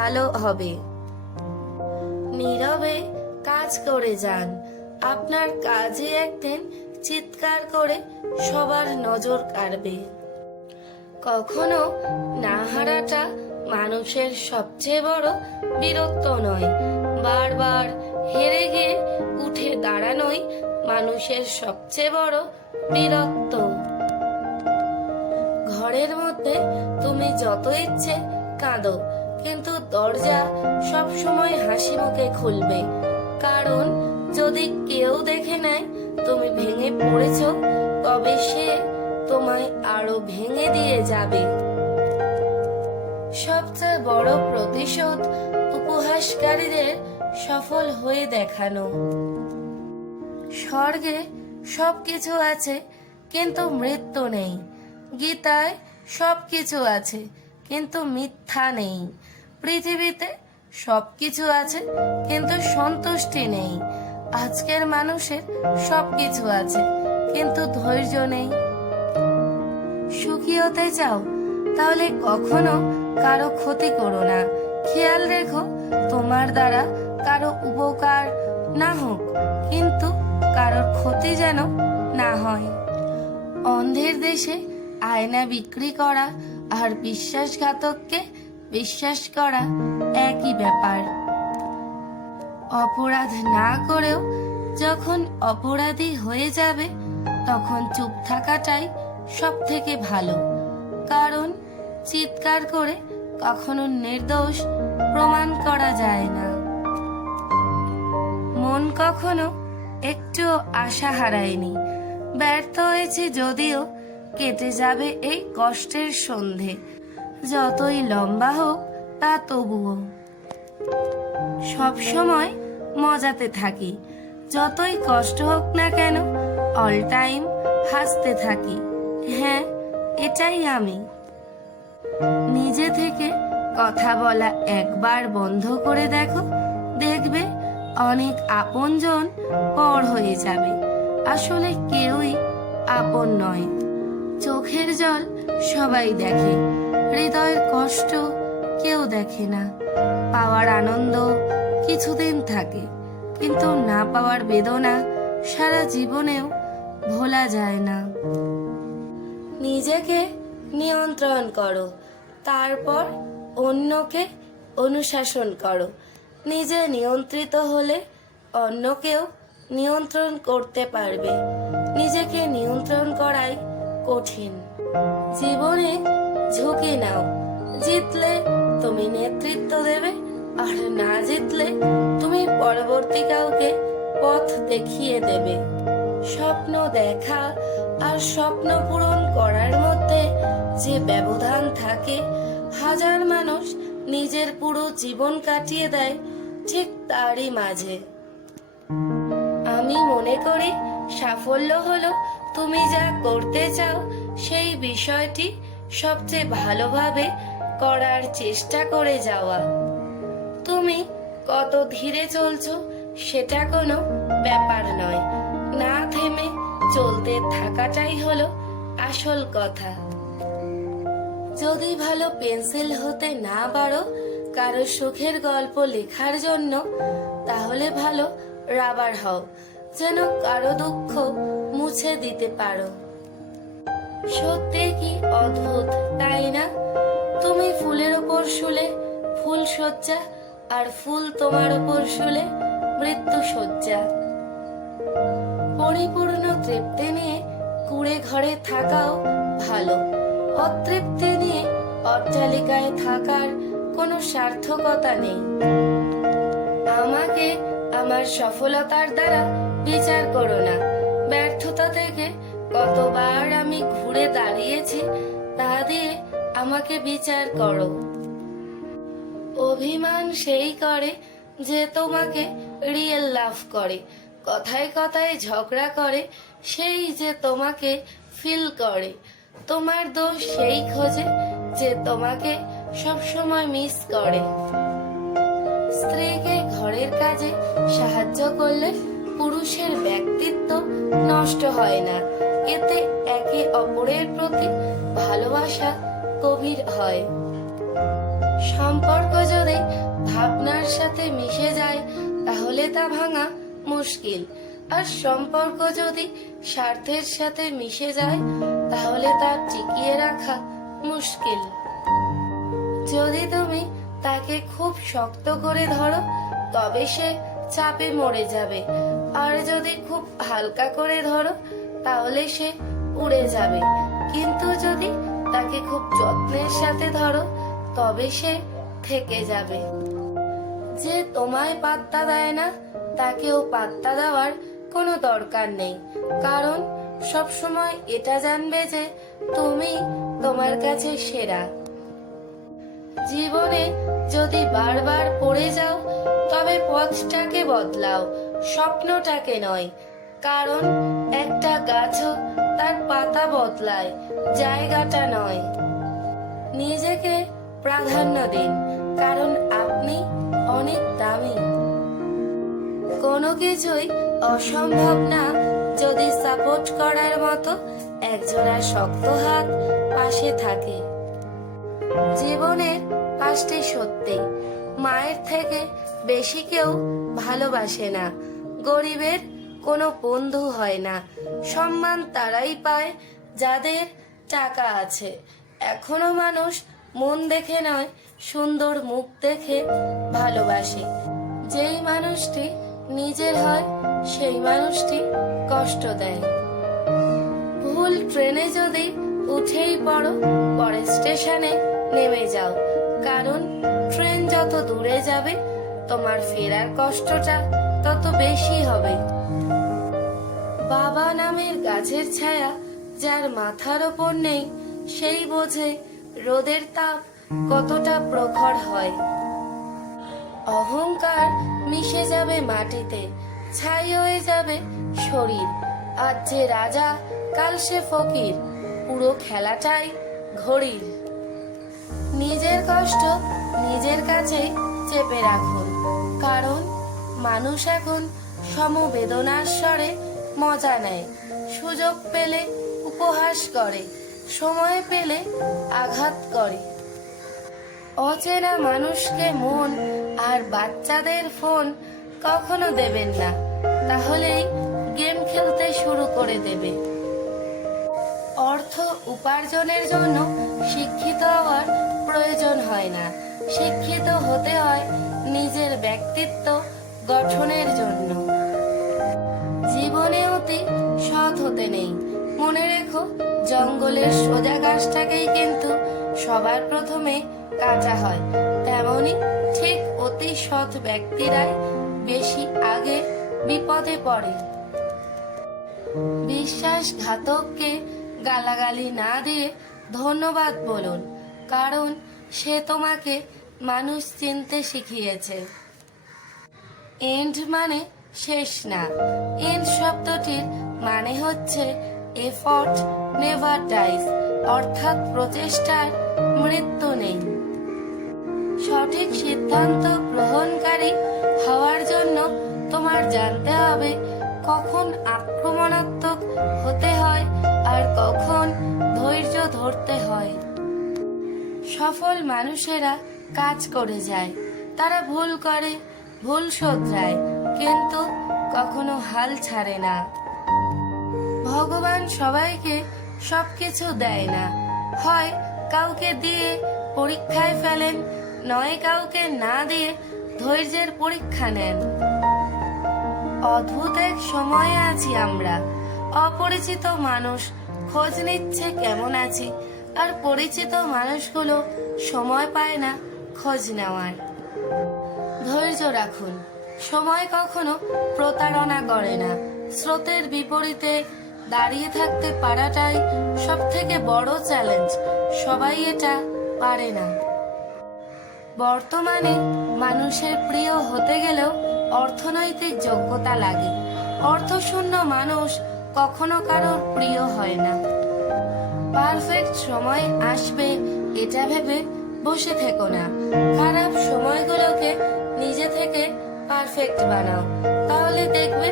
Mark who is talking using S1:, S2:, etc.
S1: ভালো হবে। নীরবে কাজ করে যান। আপনার কাজে একদিন চিৎকার করে সবার নজর কাড়বে। কখনো না হারাটা মানুষের সবচেয়ে বড় বিরক্ত নয়। বারবার হেরে গিয়ে উঠে দাঁড়ানোই মানুষের সবচেয়ে বড় বিরক্ত ঘরের মধ্যে তুমি যত ইচ্ছে কাঁদো কিন্তু দরজা সব সময় হাসি মুখে খুলবে। কারণ যদি কেউ দেখে নেয় তুমি ভেঙে পড়েছ, তবে সে তোমায় আরও ভেঙে দিয়ে যাবে। সবচেয়ে বড় প্রতিশোধ উপহাসকারীদের সফল হয়ে দেখানো। স্বর্গে সবকিছু আছে, কিন্তু মৃত্যু নেই। গীতায় সবকিছু আছে, কিন্তু মিথ্যা নেই। পৃথিবীতে সবকিছু আছে, কিন্তু সন্তুষ্টি নেই। আজকের মানুষের সবকিছু আছে, কিন্তু ধৈর্য নেই। সুখী হতে চাও, তাহলে কখনো কারও ক্ষতি করো না। খেয়াল রেখো, তোমার দ্বারা কারও উপকার না হোক, কিন্তু কারোর ক্ষতি যেন না হয়। অন্ধের দেশে আয়না বিক্রি করা আর বিশ্বাসঘাতককে বিশ্বাস করা একই ব্যাপার। অপরাধ না করেও যখন অপরাধী হয়ে যাবে, তখন চুপ থাকাটাই সব থেকে ভালো। কারণ চিৎকার করে কখনো নির্দোষ প্রমাণ করা যায় না। মন কখনো একটু আশা হারায়নি। ব্যর্থ হয়েছে যদিও কেটে যাবে এই কষ্টের সন্ধে। যতই লম্বা হোক, তা তবুও। সব সময় মজাতে থাকি। যতই কষ্ট হোক না কেন অল টাইম হাসতে থাকি। হ্যাঁ এটাই আমি। নিজে থেকে কথা বলা একবার বন্ধ করে দেখো, দেখবে অনেক আপনজন পর হয়ে যাবে। আসলে কেউই আপন নয়। চোখের জল সবাই দেখে। কষ্ট কেউ দেখে না। পাওয়ার আনন্দ কিছুদিন থাকে, কিন্তু না পাওয়ার বেদনা সারা জীবনেও ভোলা যায় না। নিজেকে নিয়ন্ত্রণ করো, তারপর অন্যকে অনুশাসন করো। নিজে নিয়ন্ত্রিত হলে অন্যকেও নিয়ন্ত্রণ করতে পারবে। নিজেকে নিয়ন্ত্রণ করাই কঠিন। জীবনে ঝুঁকি নাও জিতলে তুমি নেতৃত্ব দেবে, আর না জিতলে তুমি পরবর্তী কাউকে পথ দেখিয়ে দেবে। স্বপ্ন দেখা আর স্বপ্ন পূরণ করার মধ্যে যে ব্যবধান থাকে, হাজার মানুষ নিজের পুরো জীবন কাটিয়ে দেয় ঠিক তারই মাঝে। আমি মনে করি সাফল্য হলো তুমি যা করতে চাও, সেই বিষয়টি সবচেয়ে ভালোভাবে করার চেষ্টা করে যাওয়া। তুমি কত ধীরে চলছো সেটা কোনো ব্যাপার নয়। না থেমে চলতে থাকাটাই হলো আসল কথা। যদি ভালো পেন্সিল হতে না পারো কারও সুখের গল্প লেখার জন্য, তাহলে ভালো রাবার হও, যেন কারও দুঃখ মুছে দিতে পারো। সত্যি কি অদ্ভুত, তাই না? তুমি ফুলের ওপর শুলে ফুল সজ্জা, আর ফুল তোমার ওপর শুলে মৃত্যু সজ্জা। পরিপূর্ণ তৃপ্তি নিয়ে কুড়ে ঘরে থাকাও ভালো। অতৃপ্তি নিয়ে অট্টালিকায় থাকার কোনো সার্থকতা নেই। আমাকে আমার সফলতার দ্বারা বিচার করো না। ব্যর্থতা থেকে কতবার আমি ঘুরে দাঁড়িয়েছি তা দিয়ে আমাকে বিচার করো। অভিমান সেই করে যে তোমাকে রিয়েল লাভ করে। কথায় কথায় ঝগড়া করে, সেই যে তোমাকে ফিল করে। তোমার দোষ সেই খোঁজে যে তোমাকে সবসময় মিস করে। স্ত্রীকে ঘরের কাজে সাহায্য করলে পুরুষের ব্যক্তিত্ব নষ্ট হয় না। এতে একে অপরের প্রতি ভালোবাসা গভীর হয়। সম্পর্ক যদি ভাবনার সাথে মিশে যায়, তাহলে তা ভাঙা মুশকিল। আর সম্পর্ক যদি স্বার্থের সাথে মিশে যায়, তাহলে তা টিকিয়ে রাখা মুশকিল। যদি তুমি তাকে খুব শক্ত করে ধরো, তবে সে চাপে মরে যাবে। আর যদি খুব হালকা করে ধরো, তাহলে সে উড়ে যাবে। কিন্তু যদি তাকে খুব যত্নের সাথে ধরো, তবে সে থেকে যাবে। যে তোমায় পাত্তা দেয় না, তাকেও পাত্তা দেওয়ার কোনো দরকার নেই। কারণ সবসময় এটা জানবে যে তুমি তোমার কাছে সেরা। জীবনে যদি বারবার পড়ে যাও, তবে পথটাকে বদলাও, স্বপ্নটাকে নয়। কারণ একটা গাছও তার পাতা বদলায়, জায়গাটা নয়। নিজেকে প্রাধান্য দিন, কারণ আপনি অনেক দামি। কোনো কিছুই অসম্ভব না, যদি সাপোর্ট করার মতো একজোড়া শক্ত হাত পাশে থাকে। জীবনের পাঁচটি সত্যি, মায়ের থেকে বেশি কেউ ভালোবাসে না, গরিবের কোনো বন্ধু হয় না। সম্মান তারাই পায়, যাদের টাকা আছে। এখনও মানুষ মন দেখে নয়, সুন্দর মুখ দেখে ভালোবাসে। যেই মানুষটি নিজের হয়, সেই মানুষটি কষ্ট দেয়। ভুল ট্রেনে যদি উঠেই পড়ো পরে স্টেশনে নেমে যাও। কারণ ট্রেন যত দূরে যাবে, তোমার ফেরার কষ্টটা তত বেশি হবে। বাবা নামের গাছের ছায়া যার মাথার ওপর নেই, সেই বোঝে রোদের তাপ কতটা প্রখর হয়। অহংকার মিশে যাবে মাটিতে, ছাই হয়ে যাবে শরীর। আজ যে রাজা, কাল সে ফকির, পুরো খেলাটাই ঘড়ির। নিজের কষ্ট নিজের কাছেই চেপে রাখুন, কারণ মানুষ এখন সমবেদনার স্বরে মজা নেয়, সুযোগ পেলে উপহাস করে, সময় পেলে আঘাত করে। অচেনা মানুষকে মন আর বাচ্চাদের ফোন কখনো দেবেন না, তাহলেই গেম খেলতে শুরু করে দেবে। অর্থ উপার্জনের জন্য শিক্ষিত হওয়ার প্রয়োজন হয় না, শিক্ষিত হতে হয় নিজের ব্যক্তিত্ব গঠনের জন্য। জীবনে অতি সৎ হতে নেই। মনে রেখো, জঙ্গলের সোজা গাছটাকেই কিন্তু সবার প্রথমে কাটা হয়। তেমনি ঠিক অতি সৎ ব্যক্তিরাই বেশি আগে বিপদে পড়ে। বিশ্বাসঘাতককে গালাগালি না দিয়ে ধন্যবাদ বলুন, কারণ সে তোমাকে মানুষ চিনতে শিখিয়েছে। এন্ড মানে শেষ না। এন্ড শব্দটির মানে হচ্ছে এফর্ট নেভার ডাইস অর্থাৎ প্রচেষ্টার মৃত্যু নেই। সঠিক সিদ্ধান্ত গ্রহণকারী হওয়ার জন্য তোমার জানতে হবে কখন আক্রমণাত্মক হতে হয় আর কখন ধৈর্য ধরতে হয়। সফল মানুষেরা কাজ করে যায়, তারা ভুল করে ভুল শোধরায়, কিন্তু কখনো হাল ছাড়ে না। ভগবান সবাইকে সবকিছু দেয় না। হয় কাউকে দিয়ে পরীক্ষায় ফেলেন, নয় কাউকে না দিয়ে ধৈর্যের পরীক্ষা নেন। অদ্ভুত এক সময়ে আছি আমরা। অপরিচিত মানুষ খোঁজ নিচ্ছে কেমন আছি, আর পরিচিত মানুষগুলো সময় পায় না খোঁজ নেওয়ার। ধৈর্য রাখুন। সময় কখনো প্রতারণা করে না। স্রোতের বিপরীতে দাঁড়িয়ে থাকতে পারাটাই সব থেকে বড় চ্যালেঞ্জ সবাই এটা পারে না। বর্তমানে মানুষের প্রিয় হতে গেলেও অর্থনৈতিক যোগ্যতা লাগে। অর্থশূন্য মানুষ কখনো কারোর প্রিয় হয় না। পারফেক্ট সময় আসবে, এটা ভেবে বসে থেকো না। খারাপ সময়গুলোকে নিজে থেকে পারফেক্ট বানাও। তাহলে দেখবে